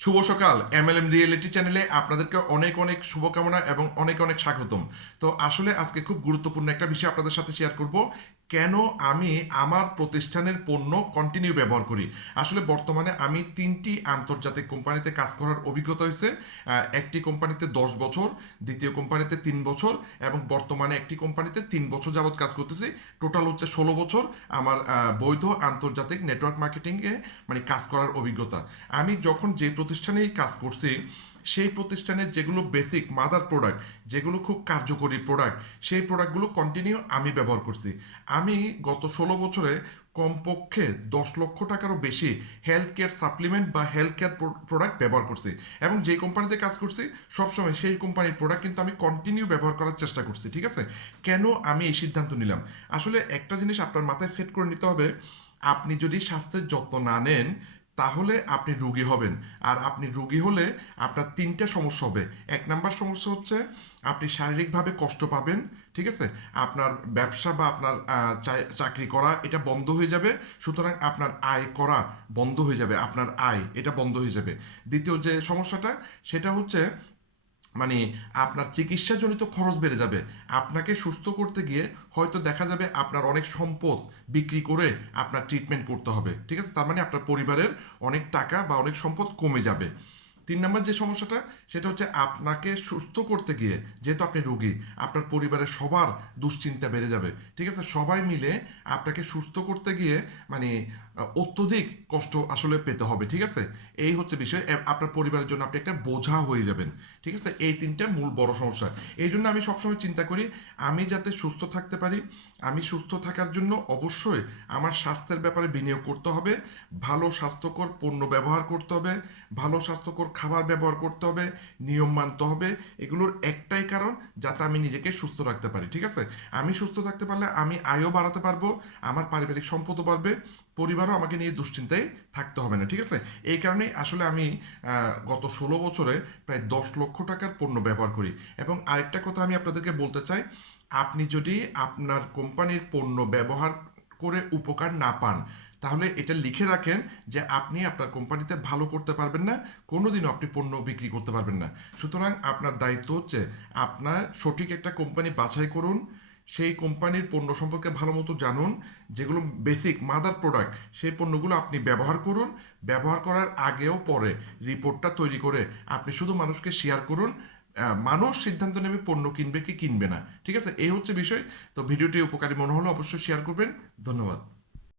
শুভ সকাল। MLM reality চ্যানেলে আপনাদেরকে অনেক অনেক শুভকামনা এবং অনেক অনেক স্বাগতম। তো আসলে আজকে খুব গুরুত্বপূর্ণ একটা বিষয় আপনাদের সাথে শেয়ার করব। কেন আমি আমার প্রতিষ্ঠানের পণ্য কন্টিনিউ ব্যবহার করি। আসলে বর্তমানে আমি 3টি আন্তর্জাতিক কোম্পানিতে কাজ করার অভিজ্ঞতা হয়েছে। একটি কোম্পানিতে 10 বছর, দ্বিতীয় কোম্পানিতে 3 বছর এবং বর্তমানে একটি কোম্পানিতে 3 বছর যাবৎ কাজ করতেছি। টোটাল হচ্ছে 16 বছর আমার বৈধ আন্তর্জাতিক নেটওয়ার্ক মার্কেটিংয়ে মানে কাজ করার অভিজ্ঞতা। আমি যখন যে প্রতিষ্ঠানেই কাজ করছি সেই প্রতিষ্ঠানের যেগুলো বেসিক মাদার প্রোডাক্ট, যেগুলো খুব কার্যকরী প্রোডাক্ট, সেই প্রোডাক্টগুলো কন্টিনিউ আমি ব্যবহার করছি। আমি গত 16 বছরে কমপক্ষে 10 লক্ষ টাকারও বেশি হেলথ কেয়ার সাপ্লিমেন্ট বা হেলথ কেয়ার প্রোডাক্ট ব্যবহার করছি এবং যে কোম্পানিতে কাজ করছি সবসময় সেই কোম্পানির প্রোডাক্ট কিন্তু আমি কন্টিনিউ ব্যবহার করার চেষ্টা করছি। ঠিক আছে, কেন আমি এই সিদ্ধান্ত নিলাম? আসলে একটা জিনিস আপনার মাথায় সেট করে নিতে হবে, আপনি যদি স্বাস্থ্যের যত্ন না নেন তাহলে আপনি রোগী হবেন। আর আপনি রোগী হলে আপনার 3টা সমস্যা হবে। 1 নাম্বার সমস্যা হচ্ছে আপনি শারীরিকভাবে কষ্ট পাবেন। ঠিক আছে, আপনার ব্যবসা বা আপনার চাকরি করা এটা বন্ধ হয়ে যাবে। সুতরাং আপনার আয় করা বন্ধ হয়ে যাবে, আপনার আয় এটা বন্ধ হয়ে যাবে। দ্বিতীয় যে সমস্যাটা সেটা হচ্ছে মানে আপনার চিকিৎসাজনিত খরচ বেড়ে যাবে। আপনাকে সুস্থ করতে গিয়ে হয়তো দেখা যাবে আপনার অনেক সম্পদ বিক্রি করে আপনার ট্রিটমেন্ট করতে হবে। ঠিক আছে, তার মানে আপনার পরিবারের অনেক টাকা বা অনেক সম্পদ কমে যাবে। 3 নাম্বার যে সমস্যাটা সেটা হচ্ছে আপনাকে সুস্থ করতে গিয়ে, যেহেতু আপনি রোগী, আপনার পরিবারের সবার দুশ্চিন্তা বেড়ে যাবে। ঠিক আছে, সবাই মিলে আপনাকে সুস্থ করতে গিয়ে মানে অত্যধিক কষ্ট আসলে পেতে হবে। ঠিক আছে, এই হচ্ছে বিষয়। আপনার পরিবারের জন্য আপনি একটা বোঝা হয়ে যাবেন। ঠিক আছে, এই 3টা মূল বড় সমস্যা। এই জন্য আমি সবসময় চিন্তা করি আমি যাতে সুস্থ থাকতে পারি। আমি সুস্থ থাকার জন্য অবশ্যই আমার স্বাস্থ্যের ব্যাপারে বিনিয়োগ করতে হবে, ভালো স্বাস্থ্যকর পণ্য ব্যবহার করতে হবে, ভালো স্বাস্থ্যকর খাবার ব্যবহার করতে হবে, নিয়ম মানতে হবে। এগুলোর একটাই কারণ, যাতে আমি নিজেকে সুস্থ রাখতে পারি। ঠিক আছে, আমি সুস্থ থাকতে পারলে আমি আয়ও বাড়াতে পারবো, আমার পারিবারিক সম্পদও বাড়বে, পরিবারও আমাকে নিয়ে দুশ্চিন্তায় থাকতে হবে না। ঠিক আছে, এই কারণেই আসলে আমি গত 16 বছরে প্রায় 10 লক্ষ টাকার পণ্য ব্যবহার করি। এবং আরেকটা কথা আমি আপনাদেরকে বলতে চাই, আপনি যদি আপনার কোম্পানির পণ্য ব্যবহার করে উপকার না পান তাহলে এটা লিখে রাখেন যে আপনি আপনার কোম্পানিতে ভালো করতে পারবেন না, কোনোদিনও আপনি পণ্য বিক্রি করতে পারবেন না। সুতরাং আপনার দায়িত্ব হচ্ছে আপনার সঠিক একটা কোম্পানি বাছাই করুন, সেই কোম্পানির পণ্য সম্পর্কে ভালো মতো জানুন, যেগুলো বেসিক মাদার প্রোডাক্ট সেই পণ্যগুলো আপনি ব্যবহার করুন। ব্যবহার করার আগেও পরে রিপোর্টটা তৈরি করে আপনি শুধু মানুষকে শেয়ার করুন। মানুষ সিদ্ধান্ত নেবে পণ্য কিনবে কি কিনবে না। ঠিক আছে, এই হচ্ছে বিষয়। তো ভিডিওটি উপকারী মনে হলে অবশ্যই শেয়ার করবেন। ধন্যবাদ।